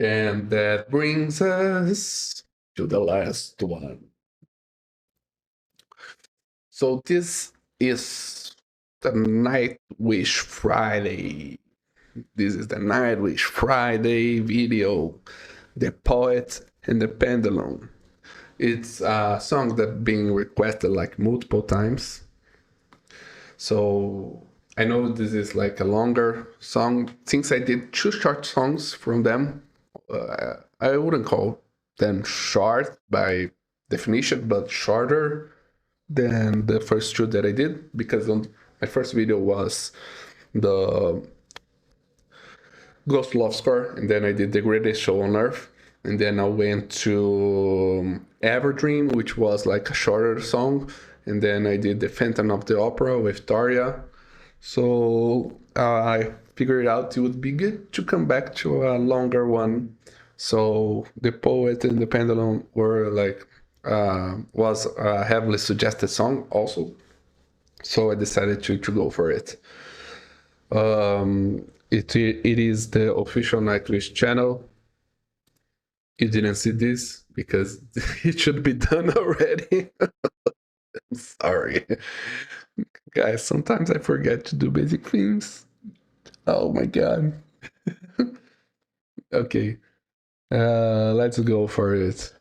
And that brings us to the last one. So this is the Nightwish Friday. This is the Nightwish Friday video, The Poet and the Pendulum. It's a song that's being requested like multiple times. So I know this is like a longer song. Since I did two short songs from them, I wouldn't call them short by definition, but shorter than the first two that I did, because on my first video was the Ghost Love Score, and then I did The Greatest Show on Earth, and then I went to Everdream, which was like a shorter song, and then I did The Phantom of the Opera with Daria. So I figured out it would be good to come back to a longer one. So The Poet and the Pendulum were like was a heavily suggested song also. So I decided to go for it. It is the official Nightwish channel. You didn't see this because it should be done already. I'm sorry. Guys, sometimes I forget to do basic things. Oh my god. Okay. Let's go for it.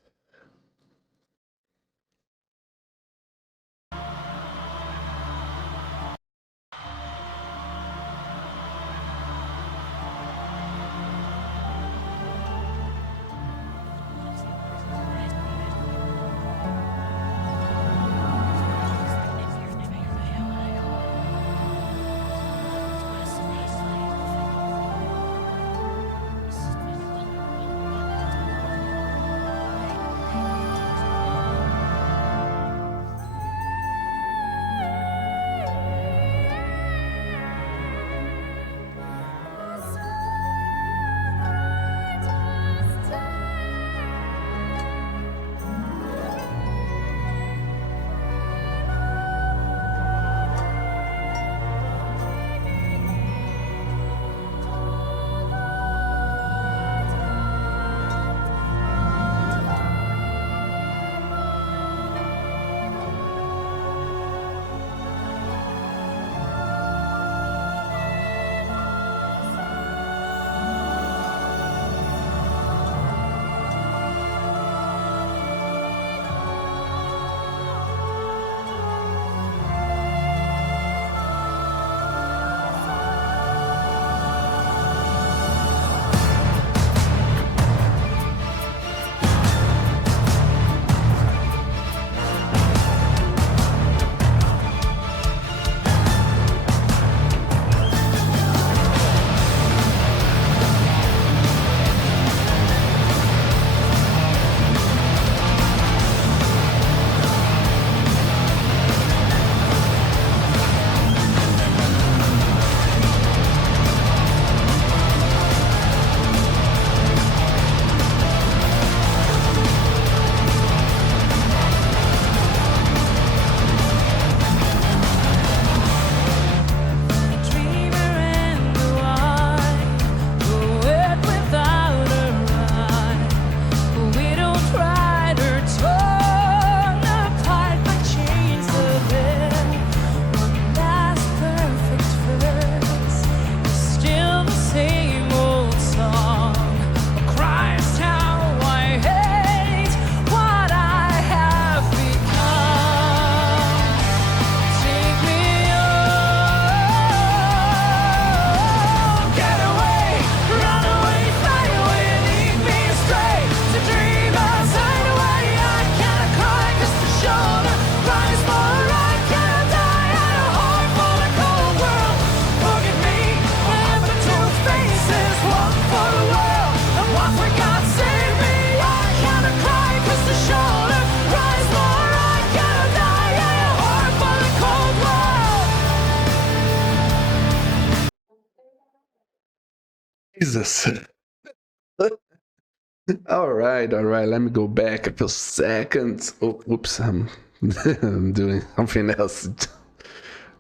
Jesus. All right. Let me go back a few seconds. Oh, oops, I'm doing something else.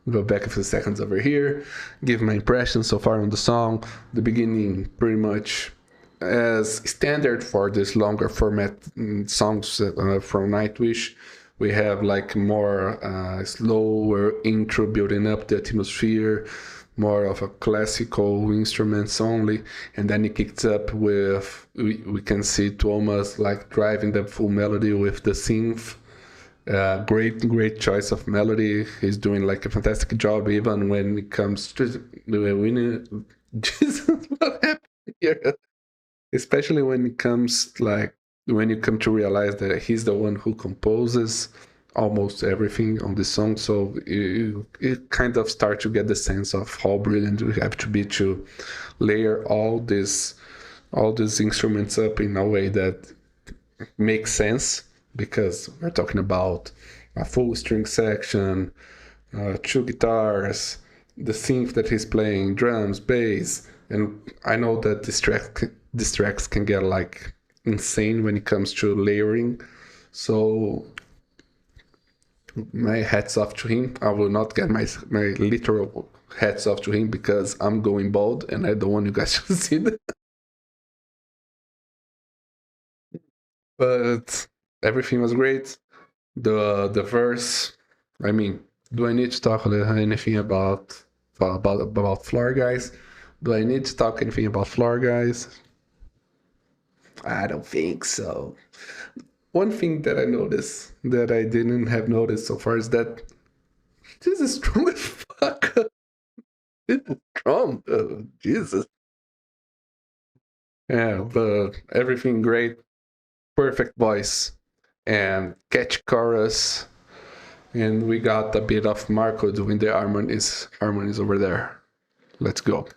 Go back a few seconds over here. Give my impressions so far on the song. The beginning, pretty much as standard for this longer format songs from Nightwish, we have like more slower intro building up the atmosphere, more of a classical instruments only, and then it kicks up with we can see Thomas like driving the full melody with the synth. Great choice of melody. He's doing like a fantastic job, even when it comes to when Jesus, what happened here? Especially when it comes like when you come to realize that he's the one who composes almost everything on the song. So you kind of start to get the sense of how brilliant you have to be to layer all these instruments up in a way that makes sense, because we're talking about a full string section, two guitars, the synth that he's playing, drums, bass, and I know that these tracks can get like insane when it comes to layering. So my hats off to him. I will not get my literal hats off to him because I'm going bald and I don't want you guys to see that. But everything was great. The verse. I mean, do I need to talk anything about Floor Guys? Do I need to talk anything about Floor Guys? I don't think so. One thing that I noticed that I didn't have noticed so far is that this is strong as fuck. This is strong. Jesus. Yeah, but everything great. Perfect voice and catchy chorus. And we got a bit of Marco doing the harmonies over there. Let's go.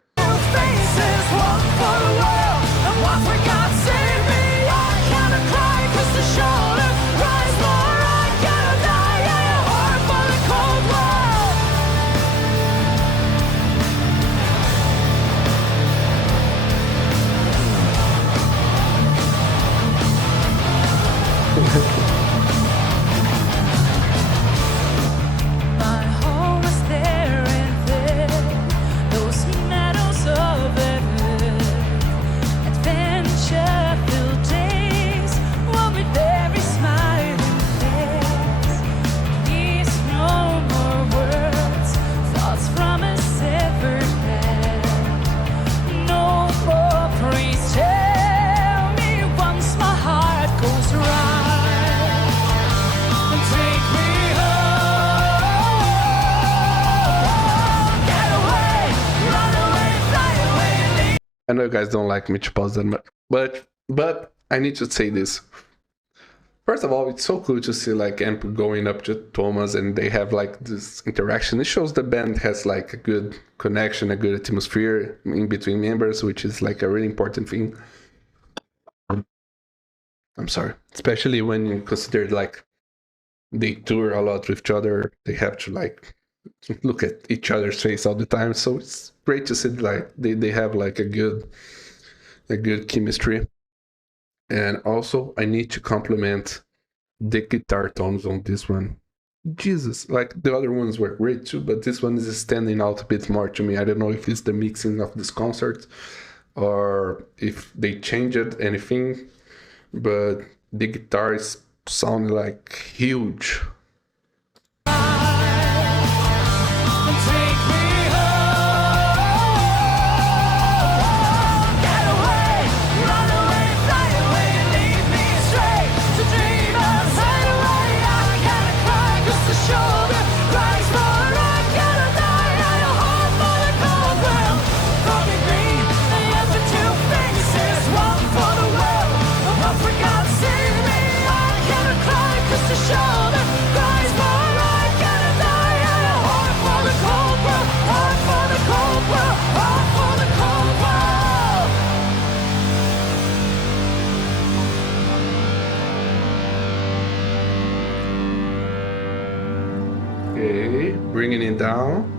I know you guys don't like me to pause that much, but I need to say this. First of all, it's so cool to see like Amp going up to Thomas and they have like this interaction. It shows the band has like a good connection, a good atmosphere in between members, which is like a really important thing. I'm sorry, especially when you consider like they tour a lot with each other. They have to like look at each other's face all the time. So it's great to see like they have like a good chemistry. And also I need to compliment the guitar tones on this one. Jesus, like the other ones were great too, but this one is standing out a bit more to me. I don't know if it's the mixing of this concert or if they changed anything, but the guitars sound like huge. Okay, bringing it down.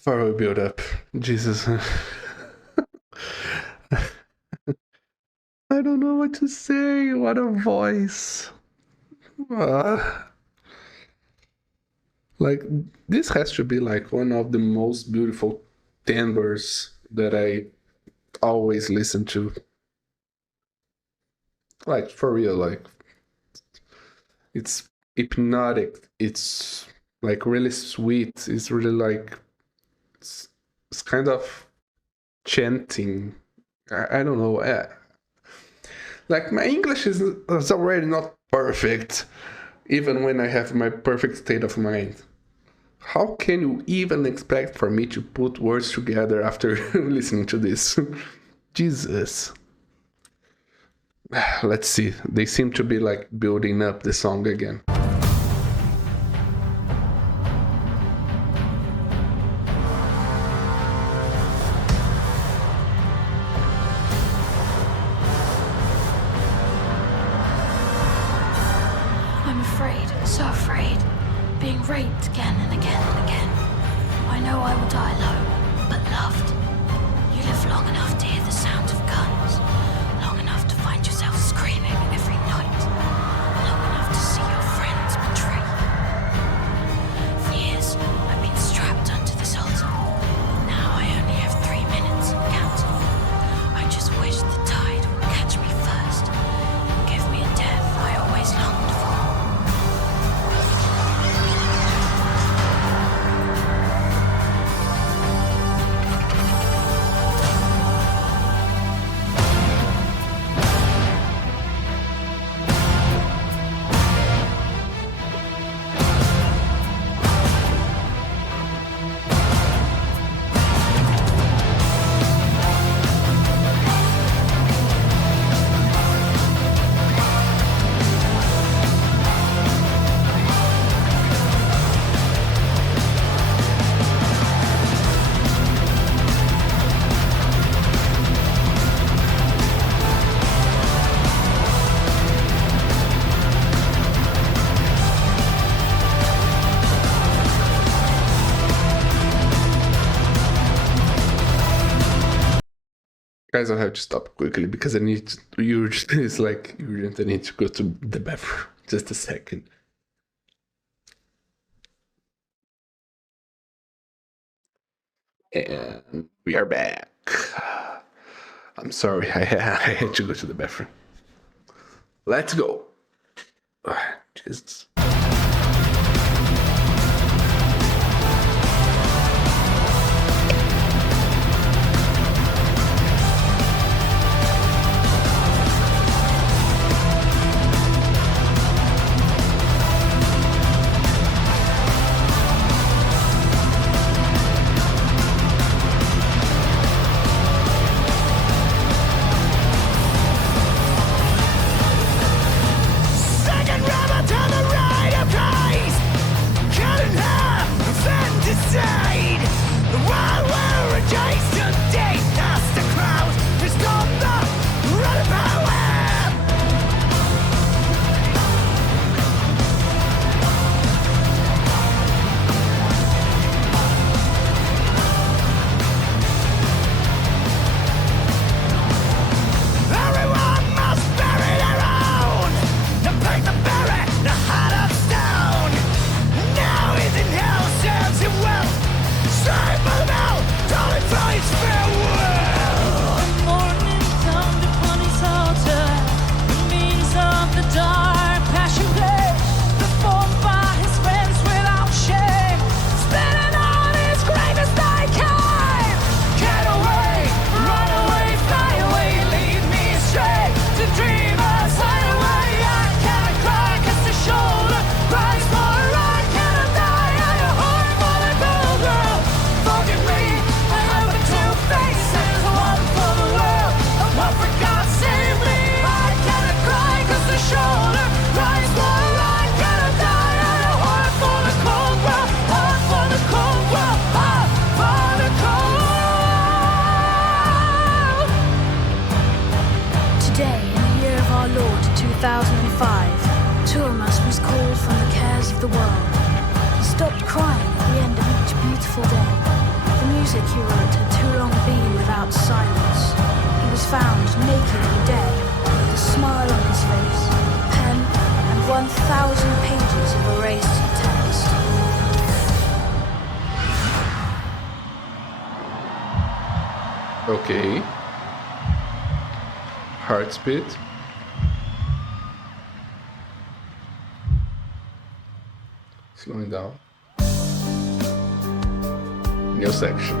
For a build up. Jesus. I don't know what to say. What a voice. Like, this has to be like one of the most beautiful timbres that I always listen to. Like, for real, like, it's hypnotic. It's like really sweet. It's really like, it's kind of chanting. I don't know. Like, my English is already not perfect, even when I have my perfect state of mind. How can you even expect for me to put words together after listening to this? Jesus. Let's see. They seem to be like building up the song again. I'm afraid, so afraid, being raped again and again and again. I know I will die alone, but loved. You live long enough to hear the sound of guns, long enough to find yourself screaming every night, long enough to see your friends betray you. For years, I've been strapped onto this altar. Now I only have 3 minutes, counting. I just wish the tide would catch me first and give me a death I always longed for. Guys, I'll have to stop quickly because I need to, it's like urgent. I need to go to the bathroom. Just a second. And we are back. I'm sorry, I had to go to the bathroom. Let's go. Jesus. Today, in the year of our Lord 2005, two of us was called from the cares of the world and stopped crying at the end of each beautiful day. music he wrote had too long been without silence. He was found naked and dead, with a smile on his face, a pen, and 1,000 pages of erased text. Okay. Heart speed. Slowing down. New section.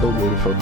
So beautiful.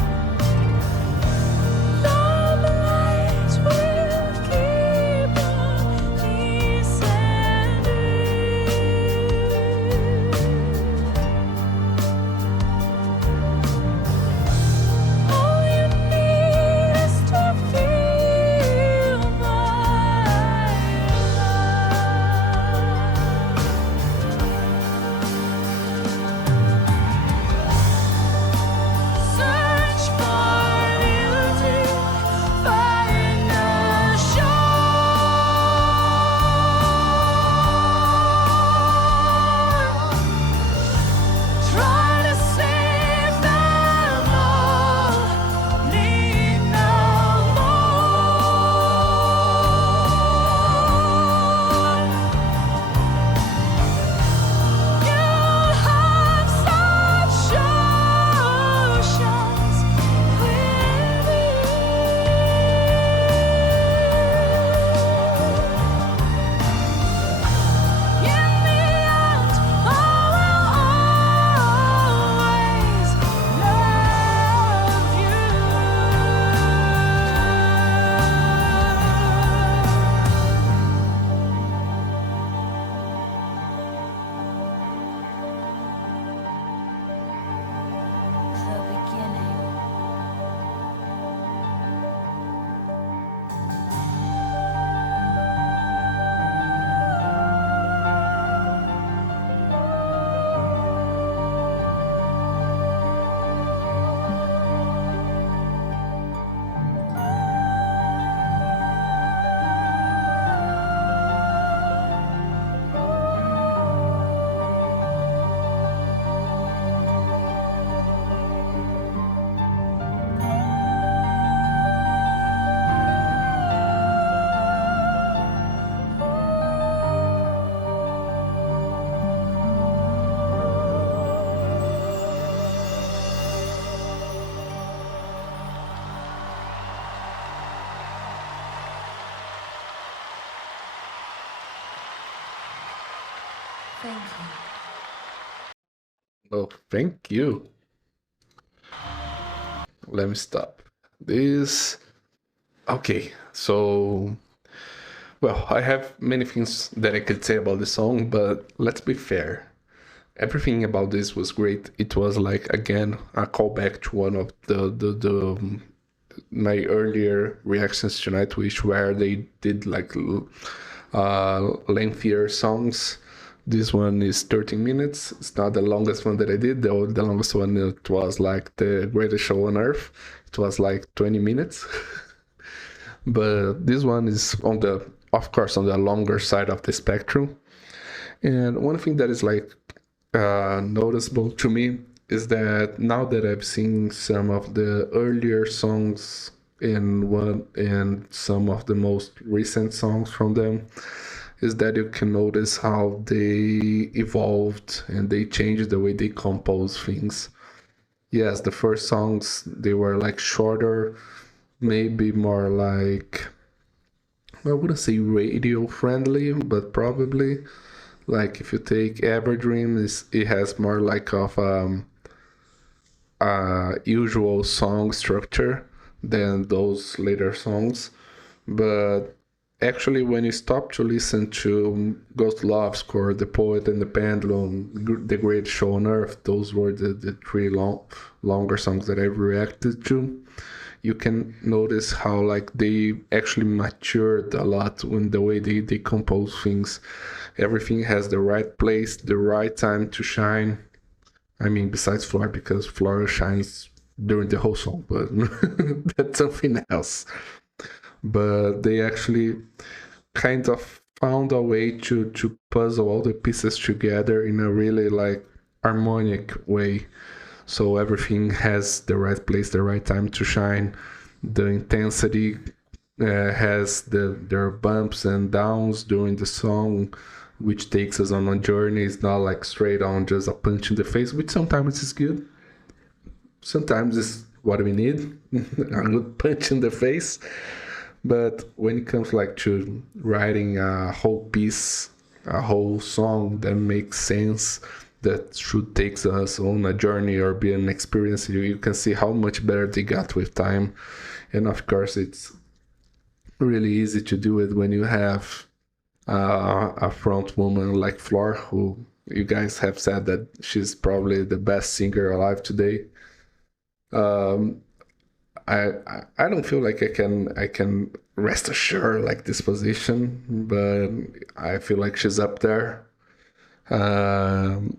Thank you. Oh, thank you. Let me stop this. Okay, so well, I have many things that I could say about the song, but let's be fair. Everything about this was great. It was like again a callback to one of the my earlier reactions to Nightwish, where they did like lengthier songs. This one is 13 minutes. It's not the longest one that I did. The longest one, it was like the greatest show on earth. It was like 20 minutes. But this one is on the, of course, on the longer side of the spectrum. And one thing that is like noticeable to me is that now that I've seen some of the earlier songs and some of the most recent songs from them, is that you can notice how they evolved and they changed the way they compose things. Yes, the first songs they were like shorter, maybe more like, I wouldn't say radio friendly, but probably like if you take Everdream, it has more like of usual song structure than those later songs. But actually, when you stop to listen to Ghost Love Score, The Poet and the Pendulum, The Great Show on Earth, those were the three longer songs that I've reacted to. You can notice how like they actually matured a lot in the way they compose things. Everything has the right place, the right time to shine. I mean, besides Floor, because Floor shines during the whole song, but that's something else. But they actually kind of found a way to puzzle all the pieces together in a really like harmonic way. So everything has the right place, the right time to shine. The intensity has their bumps and downs during the song, which takes us on a journey. It's not like straight on just a punch in the face, which sometimes is good. Sometimes it's what we need, a good punch in the face. But when it comes like to writing a whole piece, a whole song that makes sense, that should take us on a journey or be an experience, you can see how much better they got with time. And of course, it's really easy to do it when you have a front woman like Flor, who you guys have said that she's probably the best singer alive today. Um, I don't feel like I can rest assured like this position, but I feel like she's up there. I'm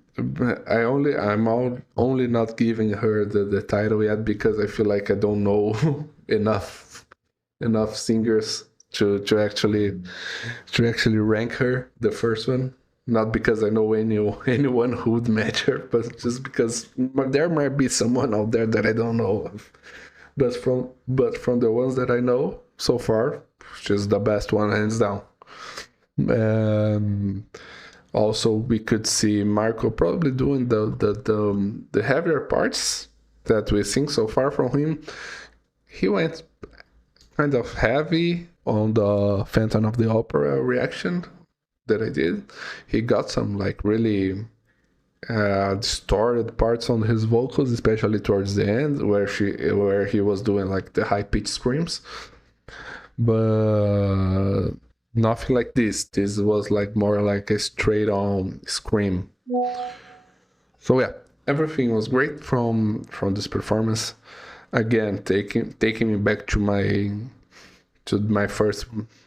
only not giving her the title yet because I feel like I don't know enough singers to actually rank her the first one. Not because I know anyone who would match her, but just because there might be someone out there that I don't know of. But from the ones that I know so far, she's the best one, hands down. Also, we could see Marco probably doing the heavier parts that we sing so far from him. He went kind of heavy on the Phantom of the Opera reaction that I did. He got some like really distorted parts on his vocals, especially towards the end where he was doing like the high pitched screams. But nothing like this. This was like more like a straight on scream. So yeah, everything was great from this performance. Again, taking me back to my first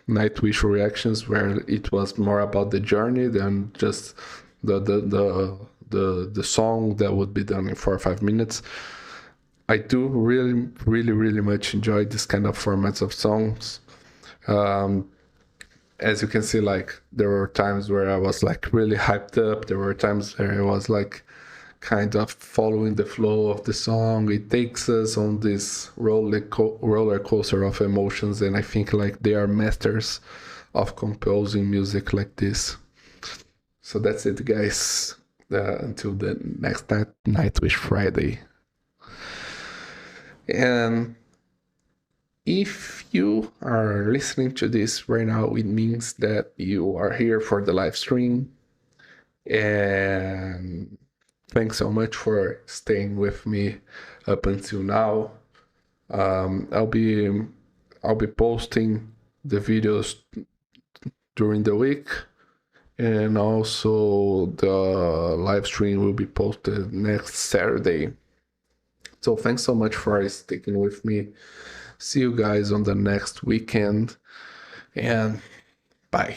Nightwish reactions, where it was more about the journey than just the song that would be done in 4 or 5 minutes. I do really, really, really much enjoy this kind of formats of songs. As you can see, like there were times where I was like really hyped up. There were times where I was like kind of following the flow of the song. It takes us on this roller coaster of emotions, and I think like they are masters of composing music like this. So that's it, guys. Until the next Nightwish Friday. And if you are listening to this right now, it means that you are here for the live stream. And thanks so much for staying with me up until now. I'll be posting the videos during the week, and also the live stream will be posted next Saturday. So thanks so much for sticking with me. See you guys on the next weekend, and bye.